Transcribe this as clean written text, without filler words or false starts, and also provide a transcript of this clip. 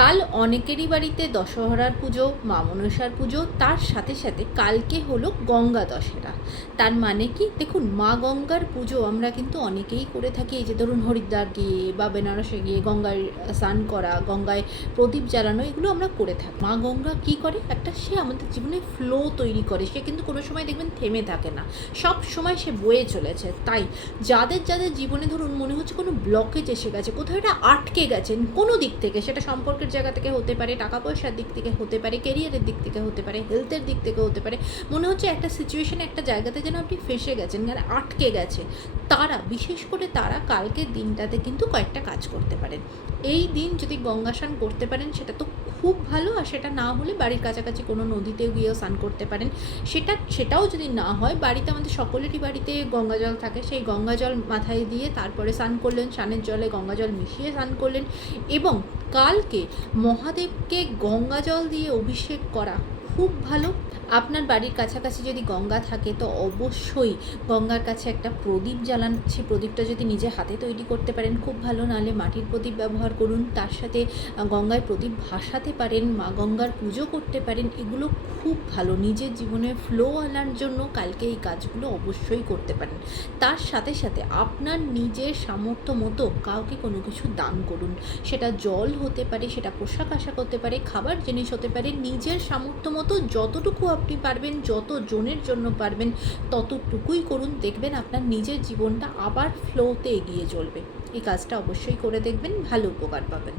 কাল অনেকেরই বাড়িতে দশহরার পুজো, মা মনসার পুজো, তার সাথে সাথে কালকে হলো গঙ্গা দশেরা। তার মানে কি, দেখুন, মা গঙ্গার পুজো আমরা কিন্তু অনেকেই করে থাকি। এই যে ধরুন হরিদ্বার গিয়ে বা বেনারসে গিয়ে গঙ্গায় স্নান করা, গঙ্গায় প্রদীপ জ্বালানো, এগুলো আমরা করে থাকি। মা গঙ্গা কি করে, একটা সে আমাদের জীবনে ফ্লো তৈরি করে। সে কিন্তু কোনো সময় দেখবেন থেমে থাকে না, সব সময় সে বয়ে চলেছে। তাই যাদের যাদের জীবনে ধরুন মনে হচ্ছে কোনো ব্লকেজ এসে গেছে, কোথাও এটা আটকে গেছেন কোনো দিক থেকে, সেটা সম্পর্কের জায়গা থেকে হতে পারে, টাকা পয়সার দিক থেকে হতে পারে, কেরিয়ারের দিক থেকে হতে পারে, হেলথের দিক থেকে হতে পারে, মনে হচ্ছে একটা সিচুয়েশনে, একটা জায়গাতে যেন আপনি ফেসে গেছেন, মানে আটকে গেছে, তারা, বিশেষ করে তারা কালকের দিনটাতে কিন্তু কয়েকটা কাজ করতে পারেন। এই দিন যদি গঙ্গা স্নান করতে পারেন সেটা তো খুব ভালো, আর সেটা না হলে বাড়ির কাছাকাছি কোনো নদীতে গিয়েও স্নান করতে পারেন। সেটাও যদি না হয়, বাড়িতে আমাদের সকলেরই বাড়িতে গঙ্গা জল থাকে, সেই গঙ্গা জল মাথায় দিয়ে তারপরে স্নান করলেন, স্নানের জলে গঙ্গা জল মিশিয়ে স্নান করলেন। এবং কালকে মহাদেবকে গঙ্গা জল দিয়ে অভিষেক করা খুব ভালো। আপনার বাড়ির কাছাকাছি যদি গঙ্গা থাকে তো অবশ্যই গঙ্গার কাছে একটা প্রদীপ জ্বালান। সেই প্রদীপটা যদি নিজে হাতে তৈরি করতে পারেন খুব ভালো, নাহলে মাটির প্রদীপ ব্যবহার করুন। তার সাথে গঙ্গায় প্রদীপ ভাসাতে পারেন, মা গঙ্গার পুজো করতে পারেন। এগুলো খুব ভালো, নিজের জীবনে ফ্লো আনার জন্য কালকে এই কাজগুলো অবশ্যই করতে পারেন। তার সাথে সাথে আপনার নিজের সামর্থ্য মতো কাউকে কোনো কিছু দান করুন। সেটা জল হতে পারে, সেটা পোশাক আশাক হতে পারে, খাবার জিনিস হতে পারে। নিজের সামর্থ্য মতো যতটুকু আপনি পারবেন, যত জনের জন্য পারবেন ততটুকুই করুন। দেখবেন আপনার নিজের জীবনটা আবার ফ্লোতে এগিয়ে চলবে। এই কাজটা অবশ্যই করে দেখবেন, ভালো উপকার পাবেন।